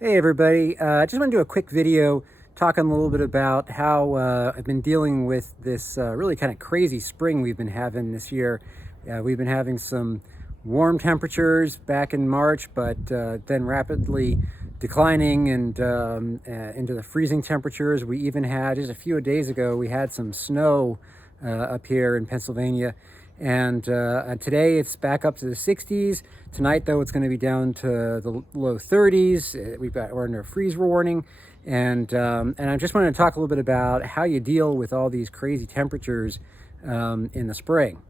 Hey everybody, I just want to do a quick video talking a little bit about how I've been dealing with this really kind of crazy spring we've been having this year. We've been having some warm temperatures back in March, but then rapidly declining and into the freezing temperatures. We even had, just a few days ago, we had some snow up here in Pennsylvania. And today it's back up to the 60s. Tonight, though, it's going to be down to the low 30s. We're under a freeze warning, and I just wanted to talk a little bit about how you deal with all these crazy temperatures in the spring.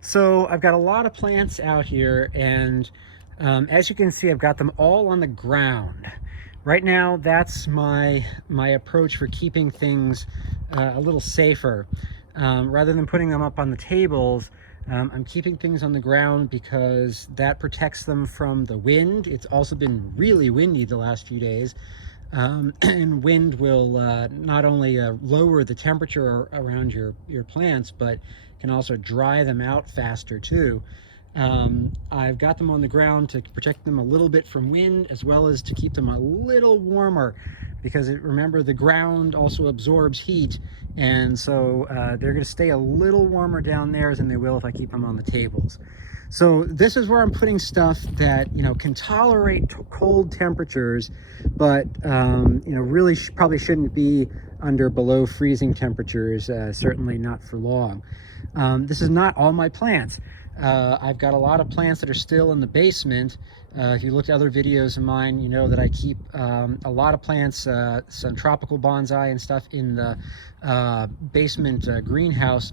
So I've got a lot of plants out here, and as you can see, I've got them all on the ground. Right now, that's my approach for keeping things a little safer. Rather than putting them up on the tables, I'm keeping things on the ground because that protects them from the wind. It's also been really windy the last few days. And wind will not only lower the temperature around your plants, but can also dry them out faster too. I've got them on the ground to protect them a little bit from wind, as well as to keep them a little warmer, because remember, the ground also absorbs heat, and so they're going to stay a little warmer down there than they will if I keep them on the tables. So this is where I'm putting stuff that can tolerate cold temperatures, but really probably shouldn't be under below freezing temperatures, certainly not for long. This is not all my plants. I've got a lot of plants that are still in the basement. If you looked at other videos of mine, you know that I keep a lot of plants, some tropical bonsai and stuff in the basement greenhouse,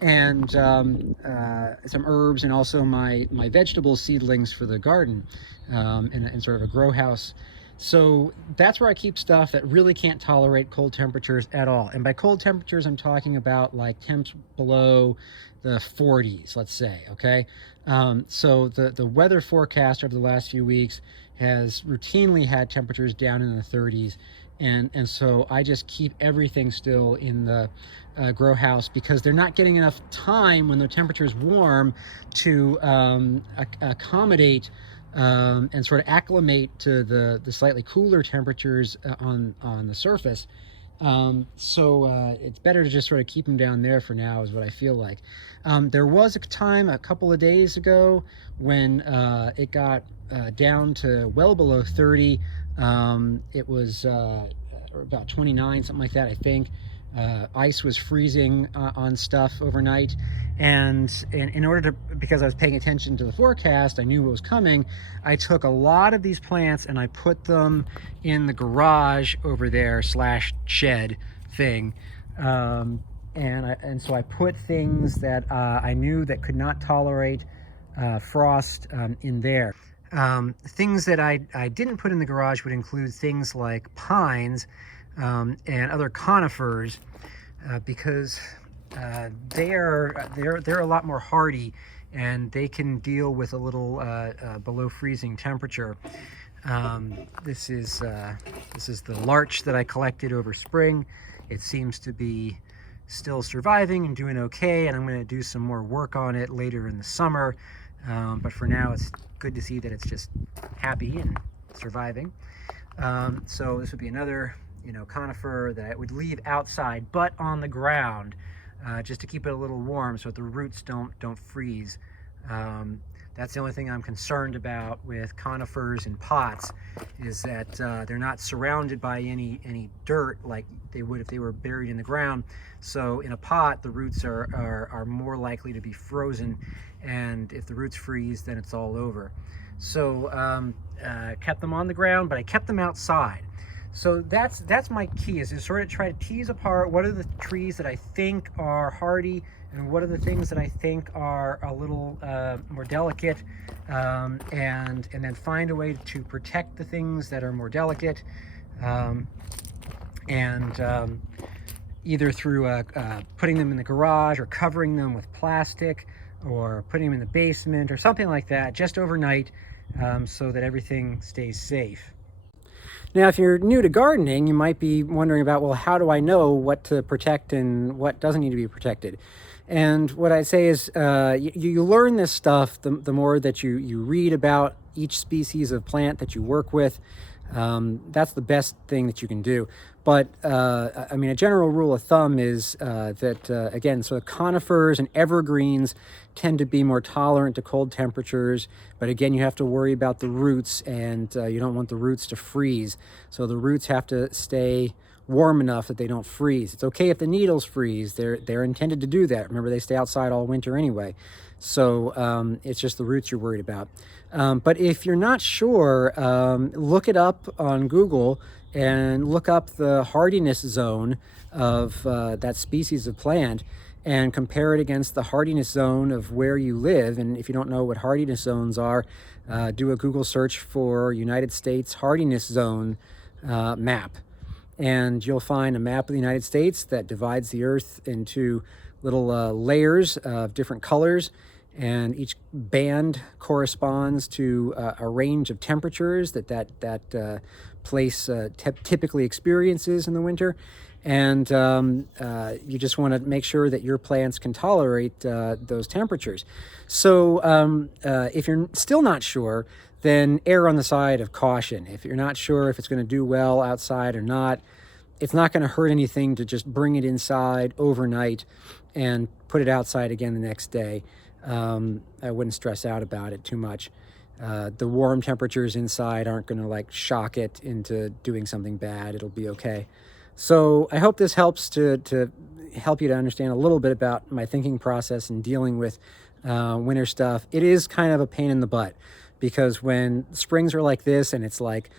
and some herbs, and also my vegetable seedlings for the garden in sort of a grow house. So that's where I keep stuff that really can't tolerate cold temperatures at all. And by cold temperatures, I'm talking about like temps below the 40s, let's say, okay? So the weather forecast over the last few weeks has routinely had temperatures down in the 30s. And so I just keep everything still in the grow house, because they're not getting enough time when the temperature is warm to accommodate and sort of acclimate to the slightly cooler temperatures on the surface. So it's better to just sort of keep them down there for now, is what I feel like. There was a time a couple of days ago when it got down to well below 30. It was about 29, something like that, I think. Ice was freezing on stuff overnight, and in order to, because I was paying attention to the forecast, I knew what was coming. I took a lot of these plants and I put them in the garage over there / shed thing, and so I put things that I knew that could not tolerate frost in there. Things that I didn't put in the garage would include things like pines and other conifers, because they're a lot more hardy, and they can deal with a little below freezing temperature. This is the larch that I collected over spring. It seems to be still surviving and doing okay, and I'm going to do some more work on it later in the summer. But for now, it's good to see that it's just happy and surviving. So this would be another conifer that I would leave outside, but on the ground, just to keep it a little warm so that the roots don't freeze. That's the only thing I'm concerned about with conifers in pots, is that they're not surrounded by any dirt like they would if they were buried in the ground. So in a pot, the roots are more likely to be frozen, and if the roots freeze, then it's all over. So kept them on the ground, but I kept them outside. So that's my key, is to sort of try to tease apart what are the trees that I think are hardy, and what are the things that I think are a little more delicate, and then find a way to protect the things that are more delicate, either through putting them in the garage, or covering them with plastic, or putting them in the basement or something like that, just overnight, so that everything stays safe. Now, if you're new to gardening, you might be wondering about, well, how do I know what to protect and what doesn't need to be protected? And what I'd say is you learn this stuff the more that you read about each species of plant that you work with. That's the best thing that you can do. But I mean, a general rule of thumb is that, again, so conifers and evergreens tend to be more tolerant to cold temperatures. But again, you have to worry about the roots, and you don't want the roots to freeze. So the roots have to stay warm enough that they don't freeze. It's okay if the needles freeze. They're intended to do that. Remember, they stay outside all winter anyway. So it's just the roots you're worried about. But if you're not sure, look it up on Google and look up the hardiness zone of that species of plant and compare it against the hardiness zone of where you live. And if you don't know what hardiness zones are, do a Google search for United States hardiness zone map. And you'll find a map of the United States that divides the earth into little layers of different colors, and each band corresponds to a range of temperatures that place typically experiences in the winter. And you just want to make sure that your plants can tolerate those temperatures. So if you're still not sure, then err on the side of caution. If you're not sure if it's going to do well outside or not, it's not going to hurt anything to just bring it inside overnight and put it outside again the next day. I wouldn't stress out about it too much. The warm temperatures inside aren't going to like shock it into doing something bad. It'll be okay. So I hope this helps to help you to understand a little bit about my thinking process in dealing with winter stuff. It is kind of a pain in the butt, because when springs are like this and it's like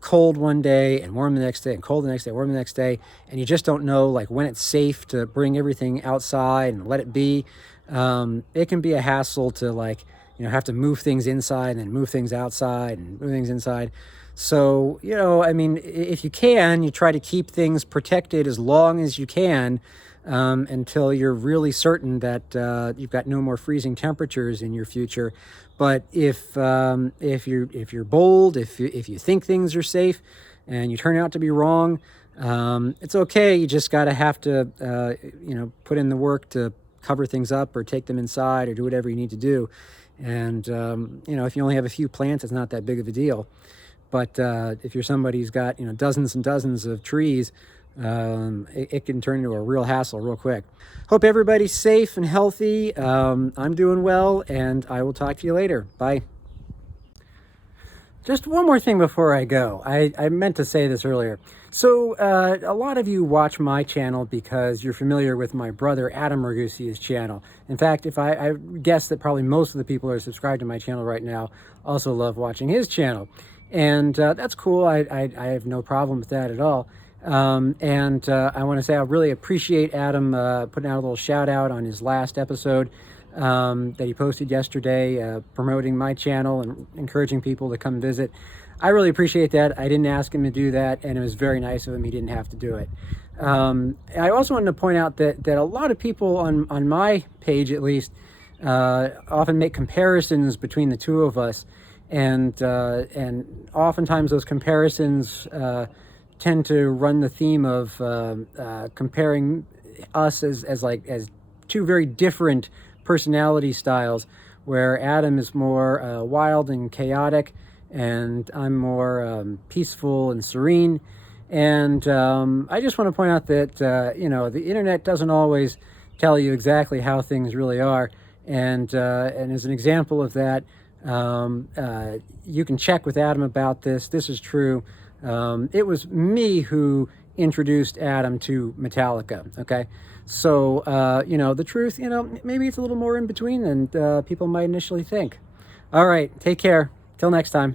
cold one day and warm the next day and cold the next day, warm the next day, and you just don't know like when it's safe to bring everything outside and let it be, it can be a hassle to like, have to move things inside and then move things outside and move things inside. So, I mean, if you can, you try to keep things protected as long as you can, until you're really certain that you've got no more freezing temperatures in your future. But if you're bold, if you think things are safe, and you turn out to be wrong, it's okay. You just have to put in the work to cover things up or take them inside or do whatever you need to do. And if you only have a few plants, it's not that big of a deal. But if you're somebody who's got dozens and dozens of trees, it can turn into a real hassle real quick. Hope everybody's safe and healthy. I'm doing well, and I will talk to you later. Bye. Just one more thing before I go. I meant to say this earlier. So a lot of you watch my channel because you're familiar with my brother Adam Ragusia's channel. In fact, I guess that probably most of the people who are subscribed to my channel right now also love watching his channel. And that's cool. I have no problem with that at all. And I want to say I really appreciate Adam putting out a little shout out on his last episode that he posted yesterday, promoting my channel and encouraging people to come visit. I really appreciate that. I didn't ask him to do that, and it was very nice of him. He didn't have to do it. I also wanted to point out that a lot of people on my page, at least, often make comparisons between the two of us, and oftentimes those comparisons tend to run the theme of comparing us as two very different personality styles, where Adam is more wild and chaotic, and I'm more peaceful and serene. And I just want to point out that the internet doesn't always tell you exactly how things really are. And as an example of that, you can check with Adam about this. This is true. It was me who introduced Adam to Metallica. Okay, so the truth, maybe it's a little more in between than people might initially think. All right, take care. Till next time.